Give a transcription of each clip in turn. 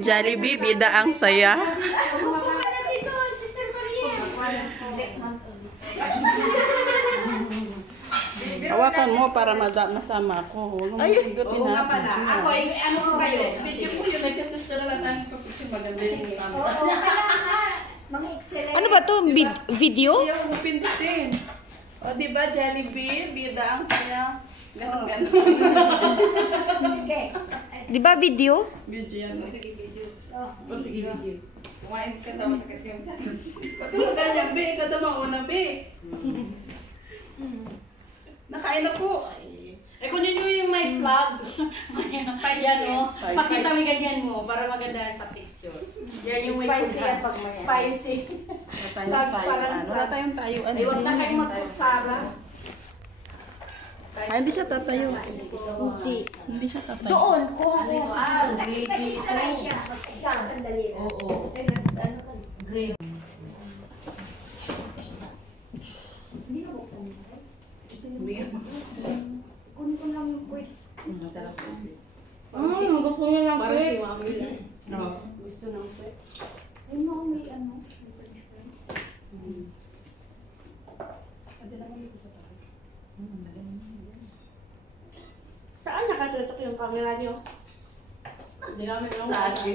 Jollibee, bida ang saya. Hawakan mo para masama ako. Ay, oo nga pala. Ako, ano ko kayo? Video po yun, nagkasister na lang ko picture maganda yung camera. Oo, kaya nga. Mga excellent. Ano ba to? Video? Hindi ako pindutin. O, diba, Jollibee, bida ang saya. Ganon. Sige. Di ba video? Video yan. Sige, video. O, sige, video. Kumain ka daw sa kanyang dyan. Ganyan, be. Ikaw daw mauna, be. Nakain na po. Eh, kunin nyo yung may vlog. Yan, o. Spicy. Pakita mo ganyan mo para maganda sa picture. Yan yung may Spicy vlog. yan pag may- Spicy. Wala tayong tayo. Ay, huwag na kayong magkutsara. Ay, hindi siya tatayo. Hindi. Hindi siya tatayo. Doon, kuha ko. Grade Kasi taray siya. Diyan, sandali. Oo. Ano ka? Grade. Hindi na buksan mo. Hindi. Kunin ko lang yung quick. Gusto niya ng Parang si quick. Mami lang. No. Gusto ng pet. Ay, no, may ano. may French fries. Saan nakatutok yung camera niyo? Hindi namin yung sabi.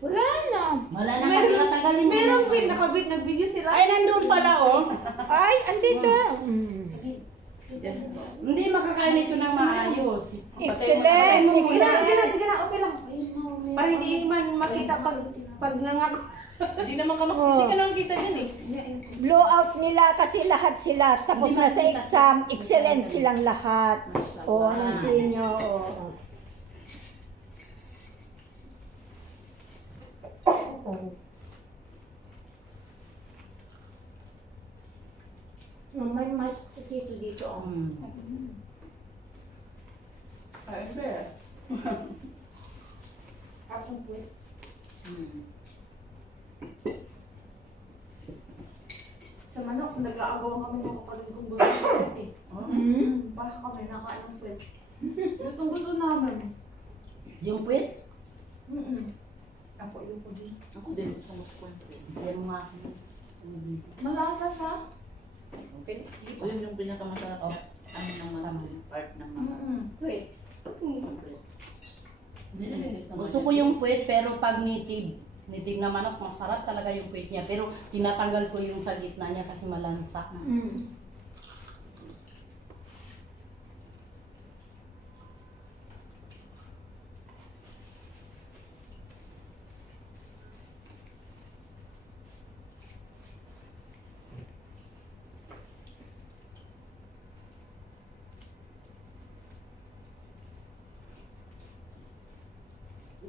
Wala na. Wala na kasi matagalin mo. Merong quick nakabit, nag-video sila. Ay, nandun pala, oh. Ay, andito. Hindi makakain ito ng maayos. Excellent. Sige na, sige na, sige na, okay lang. Ayun, no, may- Para hindi man makita pag nangako. Hindi naman ka Oh. ka lang kita dyan eh. Blowout nila kasi lahat sila. Tapos na sa exam, excellent silang lahat. O, ang sinyo. O. May mas dito. Oh. Ay, fair. Akong puwet. Sa manok, nag-aagaw kami ng kapalit kong buwan eh. Para kami nakain ng puwet. Gustong gusto namin. Yung puwit? Ako yung puwet. Ako din. Yan mo nga. Malasa siya. Okay. Yun yung pinakamasarap. Oh, ano ng marami part ng mga. Wait. Gusto ko yung puwit pero pag native na manok, masarap talaga yung puwit niya. Pero tinatanggal ko yung sa gitna niya kasi malansa.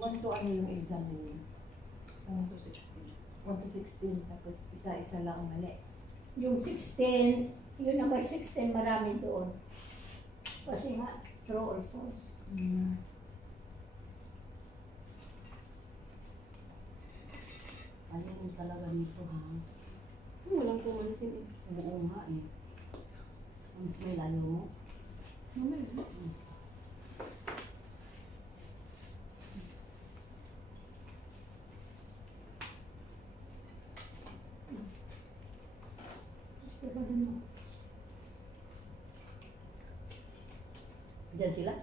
One to ano yung exam niyo? 1 to 16. 1 to 16, tapos isa-isa lang ang mali. Yung 16, yun ang may 16, marami doon. Kasi nga, true or false. Ayaw mo talaga nito ha. Walang pumansin eh. Oo nga eh. Ang smell ayaw mo. Diyan sila?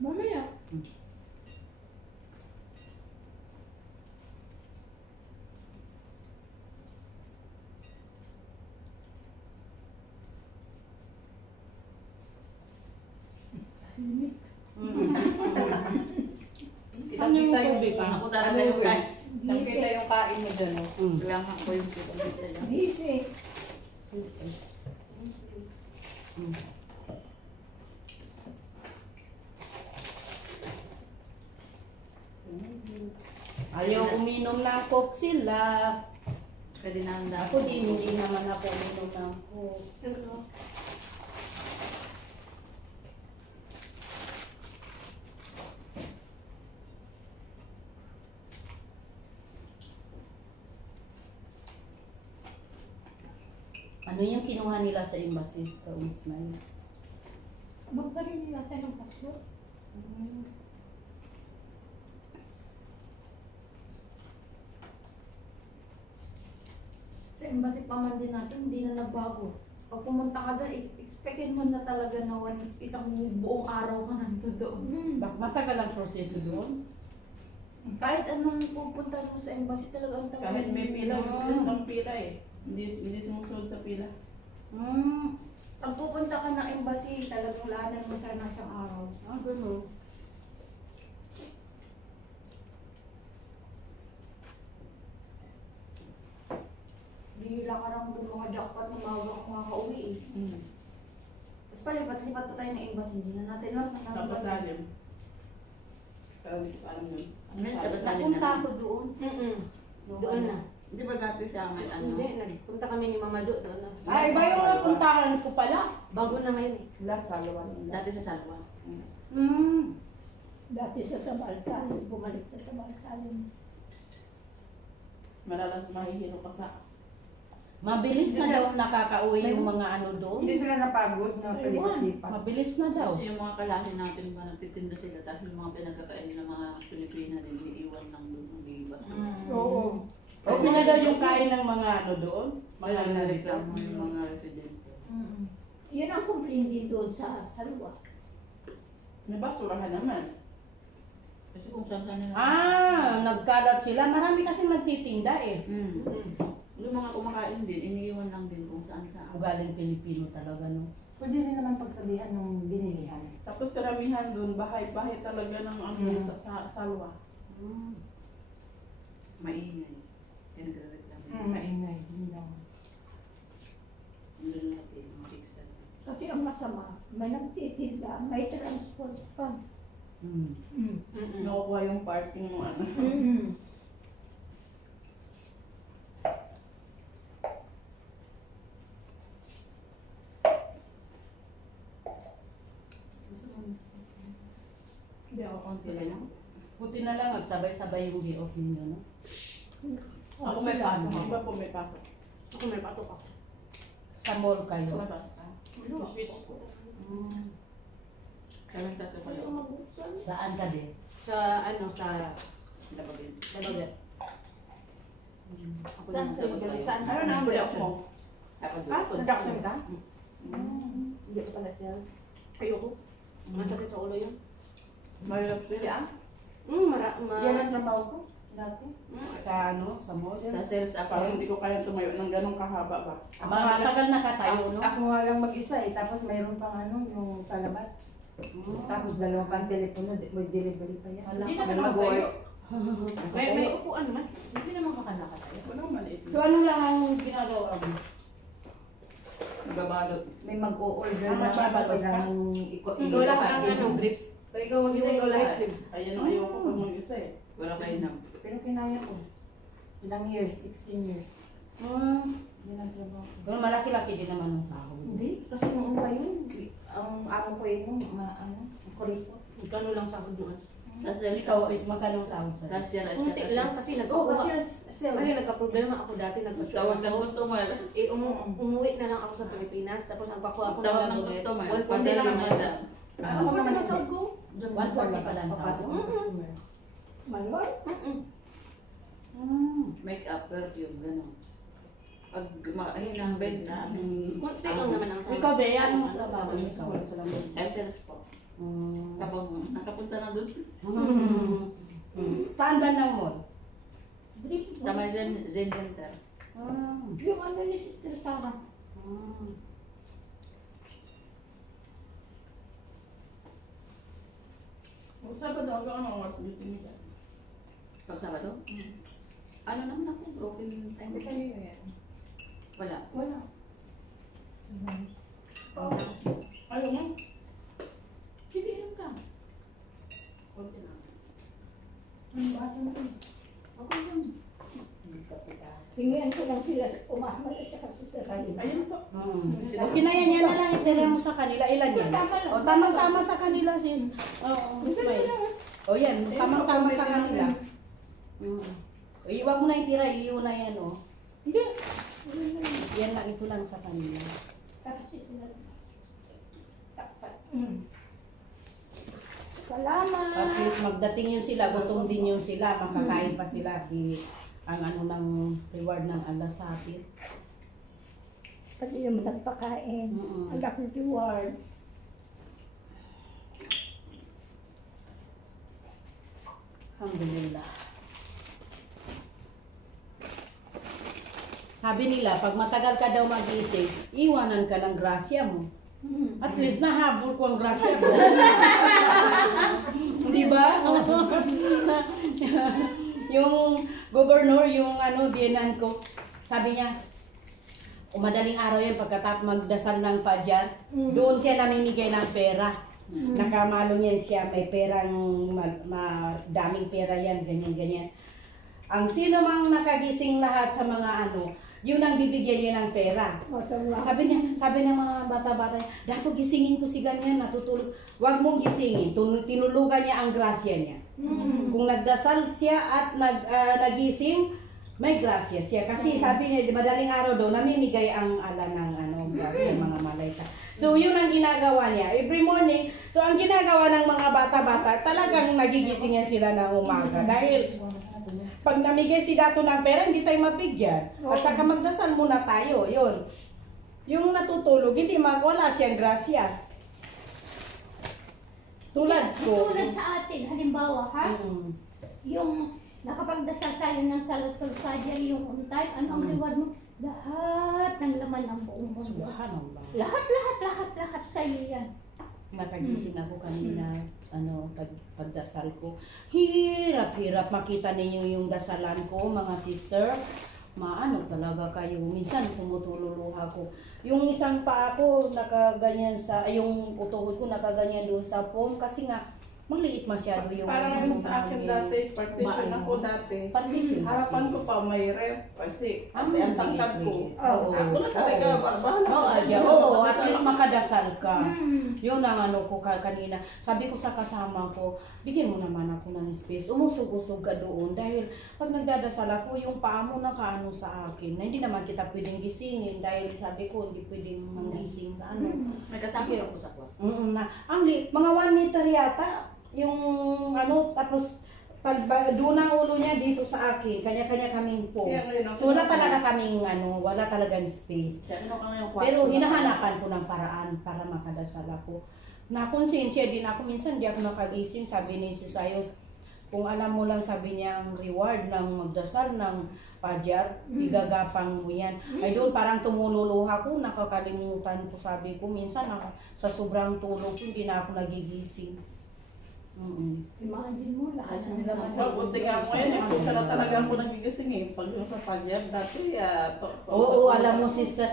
Mamaya. Kita-kita yung bipa. Ako talaga yung kain. Nakita yung kain mo dyan oh. Kaya nga ako yung kita-kita niya. Busy. Ayaw uminom ng coke sila. Pwede na ang Ako din, hindi naman ako uminom ng coke. Ano yung kinuha nila sa embassy sa Ismail? Magparin nila tayo ng passport. Sa embassy pa man din natin, hindi na nagbago. Pag pumunta ka doon, expected mo na talaga na isang buong araw ka nandun doon. Matagal ang proseso doon. Kahit anong pupunta mo sa embassy talaga ang tagal. Kahit may pila, useless ng pila eh. Hindi sumusunod sa pila. Pag pupunta ka ng embassy, talagang lahanan mo sa isang araw. Gano'n. Bihila ka lang doon mga jackpot na maaga ka makaka-uwi eh. Tapos palipat-lipat pa tayo ng embassy, hindi na natin alam sa Sa Basalim. Pero hindi ko alam yun. Sa Basalim na Napunta lang. ako doon. Doon na. Di ba dati sa amin, ano? Hindi, nagpunta kami ni Mama Jo doon. Ay, iba yung napuntahan ko pala. Bago na ngayon eh. Wala, Salawan. Dati sa Salwa. Dati sa Sabalsalim, bumalik sa Sabalsalim. Malalat mahihilo ka sa... Mabilis na daw nakakauwi yung mga ano doon. Hindi sila napagod na palipat-lipat. Mabilis na daw. Kasi yung mga kalahin natin ba nagtitinda sila dahil yung mga pinagkakain ng mga Pilipina din iiwan lang doon ng iba. Oo. Okay na daw yung kain ng mga ano doon. Mga nagreklamo yung mga residente. Yun ang complaint din doon sa Salwa. May basurahan naman. Kasi kung saan saan nila. Nagkalat sila. Marami kasi nagtitinda eh. Yung mga kumakain din, iniiwan lang din kung saan saan. Ugaling Pilipino talaga, no? Pwede rin naman pagsabihan ng binilihan. Tapos karamihan doon, bahay-bahay talaga ng ano sa salwa. Maingay. Yan nagreklamo. Maingay. Hindi lang. Doon natin, makiksa. Kasi ang masama, may nagtitinda, may transport pa. Nakukuha yung parking ng ano. Hindi ako konti Wala lang. lang. Buti na lang at sabay-sabay yung day off ninyo, no? Ako may pasok. Iba po may pasok. Ako may patok ako. Sa mall kayo. May pasok ka? Switch ko. Kailan tato pa yun? Saan ka din? Sa ano, sa Labagin. Dabagat. Ako Saan din sa sa Labagin? Labagin. Saan? Ano na ang bulak mo? Ako doon. Production ka? Hindi ko pala sales. Ayoko. Ang sakit sa ulo yun. Mahirap sila. Yan ang trabaho ko. Dati. Sa ano? Sa mall? Sa sales Parang ako. hindi ko kaya tumayo ng ganong kahaba ba? Matagal na ka tayo, no? Ako nga lang mag-isa eh. Tapos mayroon pang ano, yung talabat. Tapos dalawa pang telepono, may delivery pa yan. Hindi May naman mag-work. May upuan naman. Hindi naman kakalakad tayo. Wala maliit. So ano lang ang ginagawa mo? Nagbabalot. May mag-o-order Ah, na magbabalot ka? kailangan Ikaw lang ang ano, grips. Kaya ikaw mag-isa, ikaw lahat. Ayan ang ayaw ko pag mag-isa eh. Wala kayo na. Pero kinaya ko. Ilang years? 16 years. Yan ang trabaho ko. Pero malaki-laki din naman ang sahod. Hindi, kasi noon pa yun, ang amo ko yun, kuripot. Ikano lang sa doon. Sa sales Ikaw, magkano ang sahod sa'yo? Cashier at Kunti saka- lang kasi Oo, nagpakuha. kasi sales. Kasi nagka-problema ako dati, Tawag ng customer. umuwi na lang ako sa Pilipinas, tapos nagpakuha ako Tawag ng budget. customer. 1.0 Padala lang mo ako. sa... Ako naman ang sahod ko. 140 pa lang Papasok sahod. ng customer. Manual? Make-up, perfume, gano'n. Pag ayun ang bed na Kunti lang naman ang sahod. Ikaw, Bea, anong trabaho mo ikaw? Wala sa lamin. sales po. Kapag nakapunta na doon, Saan ba ng mall? Brief sa may Zen Center. Yung ano ni Sister Sarah. Kung Sabado ako ang oras meeting ka. Pag Sabado? Ano naman ako, broken time. Wala. Wala. Ayaw mo? Sige lang ka. Konti na. Ang basa mo. Ako lang. Hingihan ko lang sila sa Umahmal at saka Sister Kalim. Ayun po. Okay na yan, yan na lang itira mo sa kanila. Ilan yan? Tama lang. O, tamang-tama sa kanila, sis. Oo, smile. O yan, tamang-tama sa kanila. O, iwag mo na itira, iyo na yan, o. Hindi. Yan lang, ito lang sa kanila. Tapos ito na lang. Tapat. Salamat. At least magdating yun sila, gutom din yun sila, makakain pa sila. Di, ang ano ng reward ng Allah sa atin. Pati yung nagpakain. Mm-mm. Ang laking reward. Alhamdulillah. Sabi nila, pag matagal ka daw mag-isip, iwanan ka ng grasya mo. At least nahabol ko ang grasya ko. Di ba? Yung governor, yung biyenan ko, sabi niya, madaling araw yan pagkatapos magdasal ng Fajr, doon siya namimigay ng pera. Nakamalo niyan siya, may perang, daming pera yan, ganyan-ganyan. Ang sino mang nakagising lahat sa mga yun ang bibigyan niya ng pera. Sabi ng mga bata-bata, dato gisingin ko si ganyan, natutulog. Huwag mong gisingin, tinulugan niya ang grasya niya. Kung nagdasal siya at nagising, may grasya siya. Kasi sabi niya, madaling araw daw, namimigay ang ala ng grasya, mga malayka. So yun ang ginagawa niya. Every morning, so ang ginagawa ng mga bata-bata, talagang nagigisingan sila ng umaga. Dahil pag namigay si dato ng pera, hindi tayo mabigyan. At saka magdasal muna tayo, yun. Yung natutulog, hindi wala siyang grasya. Tulad ko. Tulad sa atin, halimbawa ha, yung nakapagdasal tayo ng Salatul Fajr, yung on time, ano ang reward mo? Lahat ng laman ng buong mundo. Subhanallah. Lahat sa'yo yan. Nakagising ako kanina, pagdasal ko. Hirap makita ninyo yung dasalan ko, mga sister. Maano talaga kayo. Minsan tumutululuha ko. Yung isang paa ko nakaganyan yung utuhod ko nakaganyan doon sa foam kasi nga maliit masyado yung Parang sa akin dati, partition ako dati. Partition. Harapan ko pa may ref kasi ang tangkad ko. Oo. Ako na talaga, bahala Oo, at least makadasal ka. Yun ang ko kanina. Sabi ko sa kasama ko, bigyan mo naman ako ng space. Umusog-usog ka doon dahil pag nagdadasal ako, yung paa mo nakaano sa akin. Na hindi naman kita pwedeng gisingin dahil sabi ko, hindi pwedeng mangising sa May kasama ako sa kwarto. Mga 1 meter yata. Yung tapos pag doon ang ulo niya dito sa akin, kanya-kanya kaming po. So wala talaga kaming wala talagang space. Pero hinahanapan ko ng paraan para makadasal ako. Nakonsensya din ako, minsan di ako nakagising, sabi ni Sis Ayos, kung alam mo lang sabi niya ang reward ng magdasal ng Fajr, igagapang mo yan. Ay doon parang tumululuha ko, nakakalimutan ko, sabi ko, minsan sa sobrang tulog ko, hindi na ako nagigising. Imagine mo lahat ng laman. Mabuti nga ako ngayon, kung sana talaga ako nagigising pag yung sa Fajr, dati Oo, alam mo sister,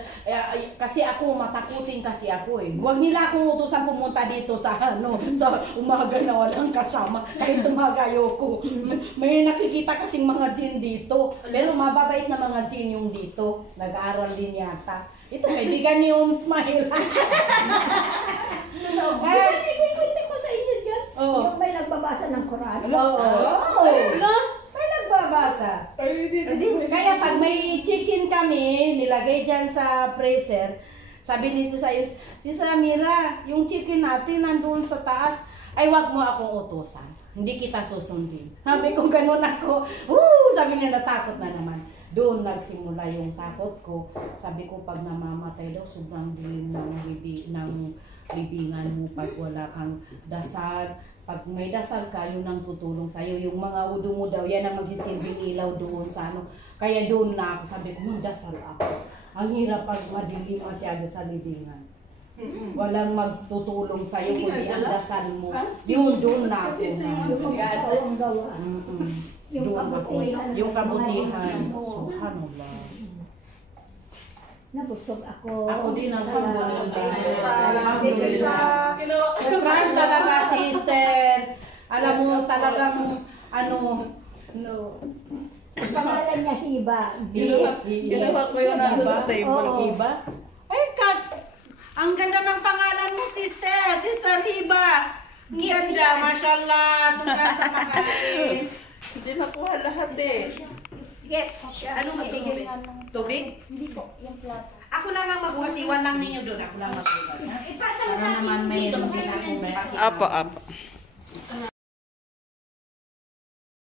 kasi ako matakutin kasi ako Huwag nila akong utusan pumunta dito sa sa umaga na walang kasama. Kahit umaga ayoko. May nakikita kasing mga jin dito, pero mababait na mga jin yung dito. Nag-aaral din yata. Ito, kaibigan ni Smile. Ikwento ko sa inyo dyan. Yung may nagbabasa ng Quran. May nagbabasa. Kaya pag may chicken kami, nilagay dyan sa freezer, sabi ni Susayos, Sis Amira, yung chicken natin nandun sa taas, ay wag mo akong utusan. Hindi kita susundin. Sabi ko, ganun ako. Sabi niya, natakot na naman. Doon nagsimula yung takot ko. Sabi ko, pag namamatay daw, sobrang dilim ng libingan mo pag wala kang dasal. Pag may dasal ka, yun ang tutulong sa'yo. Yung mga udo mo daw, yan ang magsisilbing ilaw doon sa Kaya doon na ako, sabi ko, magdasal ako. Ang hirap pag madilim masyado sa libingan. Walang magtutulong sa'yo kundi ang dasal mo. Yun, doon na ako. Yung gawa. Yung kabutihan. Yung kabutihan. Subhanallah. Nabusog ako. Ako din, alhamdulillah. Alhamdulillah. Surprise talaga, sister. Alam mo, talagang, Ang pangalan niya Hiba. Ginawa ko yun sa table. Hiba? Ay, ang ganda ng pangalan mo, sister. Sister Hiba. Ang ganda, mashallah. Sundan sa pakain. Hindi nakuha lahat Sige, Ano gusto mo? Tubig? Hindi po, yung plato. Ako lang ang magbukas. Iwan lang ninyo doon. Ako lang magbukas. Ipasa mo Para sa akin. naman mayroon din akong pakita. Apa.